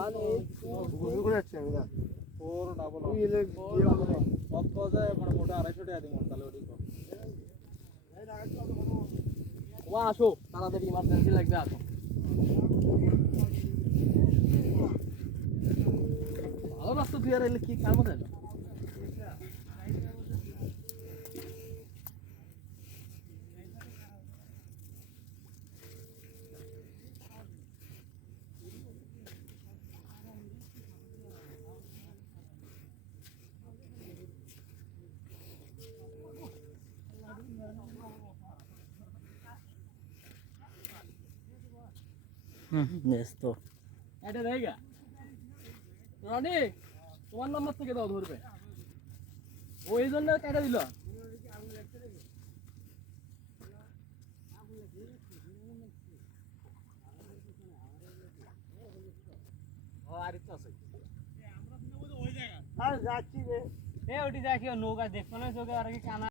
করে যাচ্ছে আমি না 4 ডাবল অক্ষ যায় মানে মোটা 250 টাকা দিমু তাহলে ওই কো ও আসো তাড়াতাড়ি ইমার্জেন্সি লাগবে আসো ভালো রাস্তা তুই আর এলে কি কাম হবে না তো এটা দেইগা রনি তোমার নাম্বার থেকে দাও ধরবে ওই জন্য কেটে দিল ও আরিত আছে আমরা ওই জায়গা আর যাচ্ছি রে এ ওটি যাই কি নৌকা দেখছ না চোখে আর কি কানা